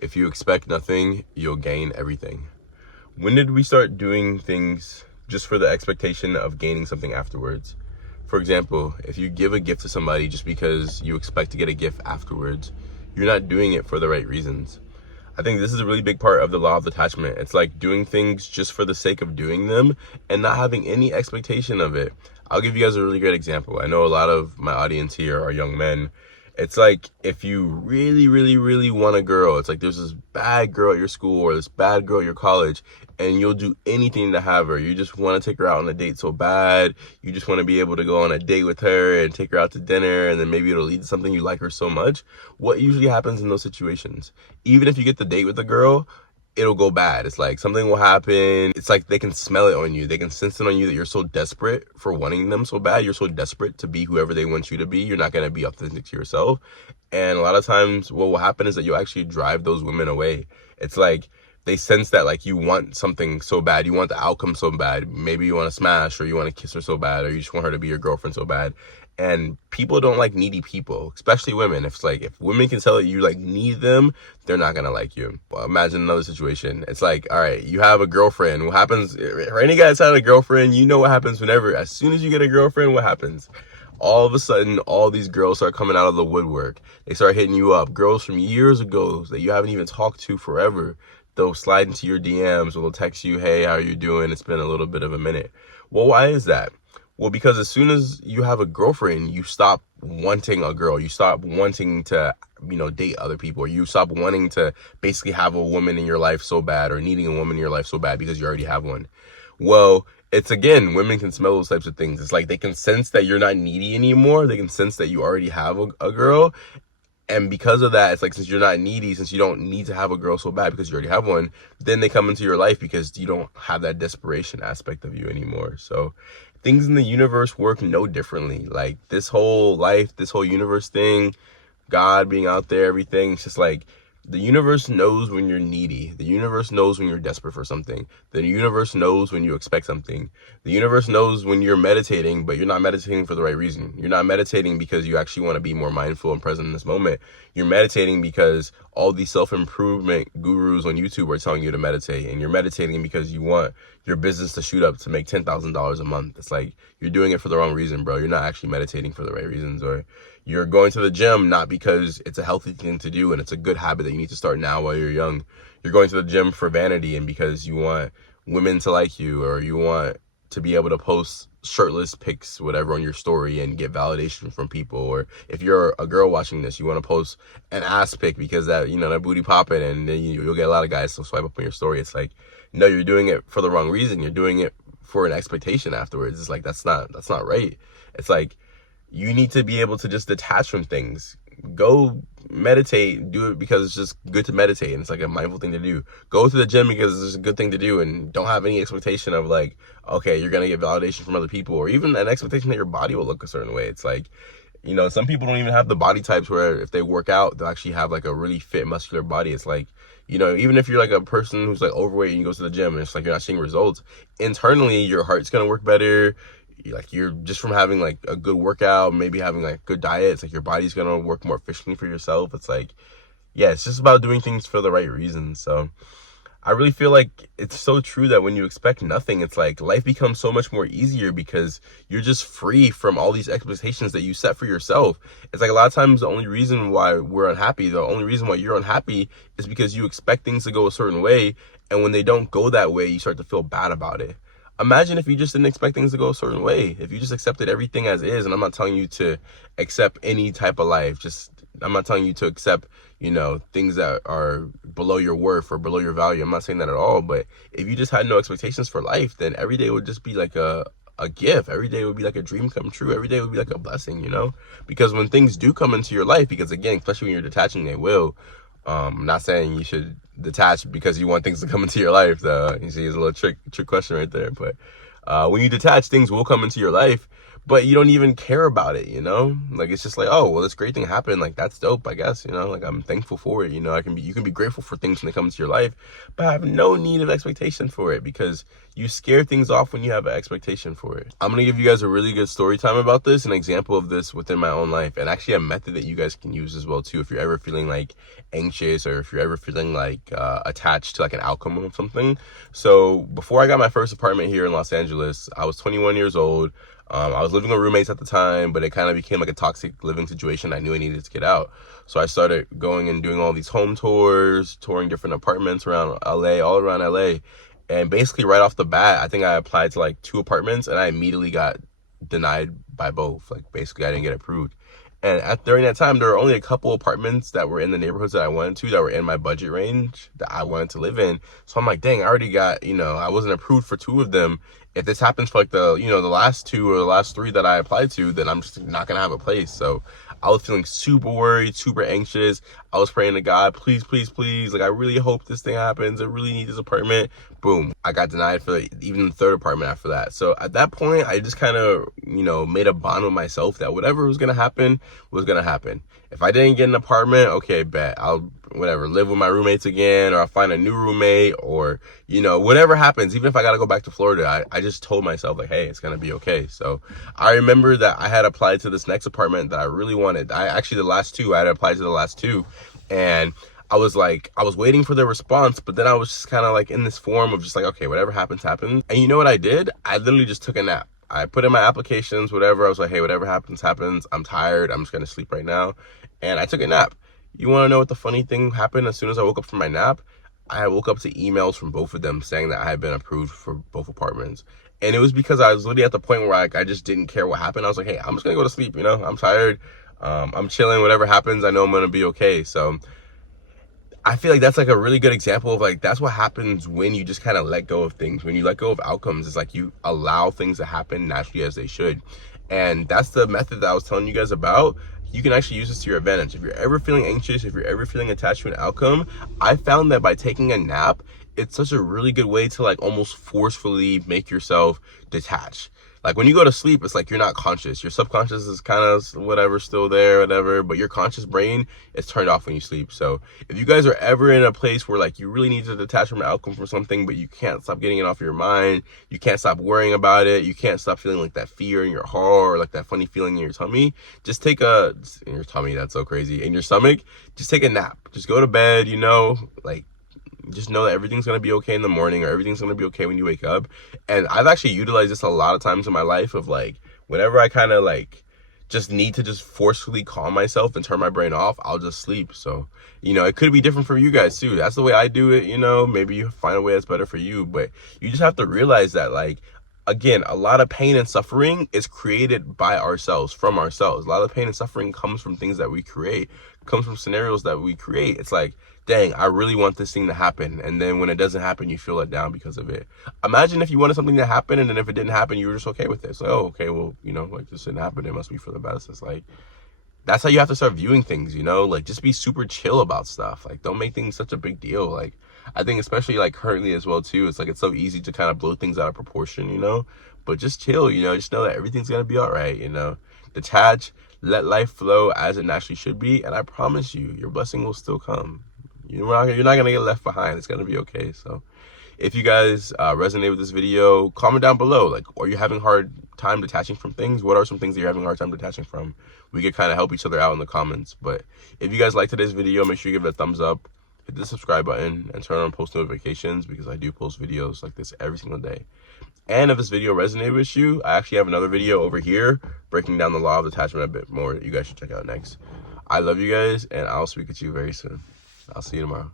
If you expect nothing, you'll gain everything. When did we start doing things just for the expectation of gaining something afterwards? For example, if you give a gift to somebody just because you expect to get a gift afterwards, you're not doing it for the right reasons. I think this is a really big part of the law of detachment. It's like doing things just for the sake of doing them and not having any expectation of it. I'll give you guys a really great example. I know a lot of my audience here are young men. It's like if you really, really, really want a girl, it's like there's this bad girl at your school or this bad girl at your college, and you'll do anything to have her. You just want to take her out on a date so bad. You just want to be able to go on a date with her and take her out to dinner, and then maybe it'll lead to something you like her so much. What usually happens in those situations? Even if you get the date with the girl, it'll go bad. It's like something will happen. It's like they can smell it on you. They can sense it on you that you're so desperate for wanting them so bad. You're so desperate to be whoever they want you to be. You're not going to be authentic to yourself. And a lot of times what will happen is that you'll actually drive those women away. It's like they sense that like you want something so bad. You want the outcome so bad. Maybe you want to smash, or you want to kiss her so bad, or you just want her to be your girlfriend so bad. And people don't like needy people, especially women. If women can tell that you like need them, they're not gonna like you. Well, imagine another situation. It's like, all right, you have a girlfriend. What happens? For any guy that's had a girlfriend, you know what happens whenever. As soon as you get a girlfriend, what happens? All of a sudden, all these girls start coming out of the woodwork. They start hitting you up. Girls from years ago that you haven't even talked to forever. They'll slide into your DMs or they'll text you, hey, how are you doing? It's been a little bit of a minute. Well, why is that? Well, because as soon as you have a girlfriend, you stop wanting a girl. You stop wanting to, date other people. Or you stop wanting to basically have a woman in your life so bad, or needing a woman in your life so bad because you already have one. Well, it's again, women can smell those types of things. It's like they can sense that you're not needy anymore. They can sense that you already have a girl. And because of that, it's like, since you're not needy, since you don't need to have a girl so bad because you already have one, then they come into your life because you don't have that desperation aspect of you anymore. So things in the universe work no differently. Like this whole life, this whole universe thing, God being out there, everything, it's just like the universe knows when you're needy. The universe knows when you're desperate for something. The universe knows when you expect something. The universe knows when you're meditating, but you're not meditating for the right reason. You're not meditating because you actually want to be more mindful and present in this moment. You're meditating because all these self-improvement gurus on YouTube are telling you to meditate. And you're meditating because you want your business to shoot up to make $10,000 a month. It's like you're doing it for the wrong reason, bro. You're not actually meditating for the right reasons. Or you're going to the gym not because it's a healthy thing to do and it's a good habit that you need to start now while you're young. You're going to the gym for vanity and because you want women to like you, or you want to be able to post shirtless pics, whatever, on your story and get validation from people. Or if you're a girl watching this, you want to post an ass pic because that booty popping, and then you'll get a lot of guys to swipe up on your story. It's like, no, you're doing it for the wrong reason. You're doing it for an expectation afterwards. It's like, that's not right. It's like, you need to be able to just detach from things. Go meditate, do it because it's just good to meditate and it's like a mindful thing to do. Go to the gym because it's a good thing to do, and don't have any expectation of like, okay, you're gonna get validation from other people, or even an expectation that your body will look a certain way. It's like, some people don't even have the body types where if they work out, they'll actually have like a really fit muscular body. It's like, even if you're like a person who's like overweight and you go to the gym and it's like you're not seeing results, internally your heart's gonna work better. Like you're just from having like a good workout, maybe having like good diet, it's like your body's gonna work more efficiently for yourself. It's like, yeah, it's just about doing things for the right reasons. So I really feel like it's so true that when you expect nothing, it's like life becomes so much more easier because you're just free from all these expectations that you set for yourself. It's like a lot of times the only reason why we're unhappy, the only reason why you're unhappy is because you expect things to go a certain way, and when they don't go that way, you start to feel bad about it. Imagine if you just didn't expect things to go a certain way. If you just accepted everything as is, and I'm not telling you to accept any type of life. I'm not telling you to accept, things that are below your worth or below your value. I'm not saying that at all. But if you just had no expectations for life, then every day would just be like a gift. Every day would be like a dream come true. Every day would be like a blessing, because when things do come into your life, because again, especially when you're detaching, they will. I'm not saying you should detach because you want things to come into your life. You see, it's a little trick question right there. But when you detach, things will come into your life. but you don't even care about it, you know? Like, it's just like, oh, well, this great thing happened. Like, that's dope, I guess, you know? Like, I'm thankful for it, you know? You can be grateful for things when they come into your life, but I have no need of expectation for it, because you scare things off when you have an expectation for it. I'm gonna give you guys a really good story time about this, an example of this within my own life, and actually a method that you guys can use as well too, if you're ever feeling like anxious, or if you're ever feeling like attached to like an outcome of something. So before I got my first apartment here in Los Angeles, I was 21 years old. I was living with roommates at the time, but it kind of became like a toxic living situation. I knew I needed to get out. So I started going and doing all these home tours, touring different apartments around LA, all around LA. And basically right off the bat, I think I applied to like 2 apartments, and I immediately got denied by both. Like, basically I didn't get approved. And during that time, there were only a couple apartments that were in the neighborhoods that I wanted to, that were in my budget range that I wanted to live in. So I'm like, dang, I already got, you know, I wasn't approved for 2 of them. If this happens for like the, you know, the last 2 or the last 3 that I applied to, then I'm just not gonna have a place. So I was feeling super worried, super anxious. I was praying to God, please, please, please. Like, I really hope this thing happens. I really need this apartment. Boom. I got denied for even the 3rd apartment after that. So at that point, I just kind of, you know, made a bond with myself that whatever was going to happen was going to happen. If I didn't get an apartment, okay, bet. I'll, whatever, live with my roommates again, or I'll find a new roommate, or, you know, whatever happens, even if I got to go back to Florida, I just told myself, like, hey, it's going to be okay. So I remember that I had applied to this next apartment that I really wanted. The last 2, I had applied to the last 2, and I was waiting for their response, but then I was just kind of like in this form of just like, okay, whatever happens, happens. And you know what I did? I literally just took a nap. I put in my applications, whatever. I was like, hey, whatever happens, happens. I'm tired. I'm just going to sleep right now. And I took a nap. You want to know what the funny thing happened? As soon as I woke up from my nap, I woke up to emails from both of them saying that I had been approved for both apartments. And it was because I was literally at the point where I just didn't care what happened. I was like, hey, I'm just going to go to sleep. You know, I'm tired. I'm chilling. Whatever happens, I know I'm going to be okay. So I feel like that's like a really good example of like, that's what happens when you just kind of let go of things. When you let go of outcomes, it's like you allow things to happen naturally as they should. And that's the method that I was telling you guys about. You can actually use this to your advantage. If you're ever feeling anxious, if you're ever feeling attached to an outcome, I found that by taking a nap, it's such a really good way to like almost forcefully make yourself detach. Like, when you go to sleep, it's like you're not conscious. Your subconscious is kind of whatever, still there, whatever, but your conscious brain is turned off when you sleep. So if you guys are ever in a place where like you really need to detach from an outcome from something, but you can't stop getting it off your mind, you can't stop worrying about it, you can't stop feeling like that fear in your heart, or like that funny feeling in your tummy, just take in your tummy, that's so crazy, in your stomach, just take a nap. Just go to bed, you know, like, just know that everything's going to be okay in the morning, or everything's going to be okay when you wake up. And I've actually utilized this a lot of times in my life of like, whenever I kind of like just need to just forcefully calm myself and turn my brain off, I'll just sleep. So, you know, it could be different for you guys too. That's the way I do it, you know, maybe you find a way that's better for you, but you just have to realize that, like, again, a lot of pain and suffering is created by ourselves, from ourselves. A lot of pain and suffering comes from things that we create, comes from scenarios that we create. It's like, dang, I really want this thing to happen. And then when it doesn't happen, you feel let down because of it. Imagine if you wanted something to happen, and then if it didn't happen, you were just okay with it. It's like, oh, okay, well, you know, like, this didn't happen. It must be for the best. It's like, that's how you have to start viewing things, you know? Like, just be super chill about stuff. Like, don't make things such a big deal. Like, I think especially like currently as well too, it's like, it's so easy to kind of blow things out of proportion, you know? But just chill, you know? Just know that everything's gonna be all right, you know? Detach, let life flow as it naturally should be, and I promise you, your blessing will still come. You're not gonna get left behind. It's gonna be okay. So if you guys resonate with this video, comment down below. Like, are you having a hard time detaching from things? What are some things that you're having a hard time detaching from? We could kind of help each other out in the comments. But if you guys like today's video, make sure you give it a thumbs up, hit the subscribe button, and turn on post notifications, because I do post videos like this every single day. And if this video resonated with you, I actually have another video over here breaking down the law of detachment a bit more that you guys should check out next. I love you guys, and I'll speak with you very soon. I'll see you tomorrow.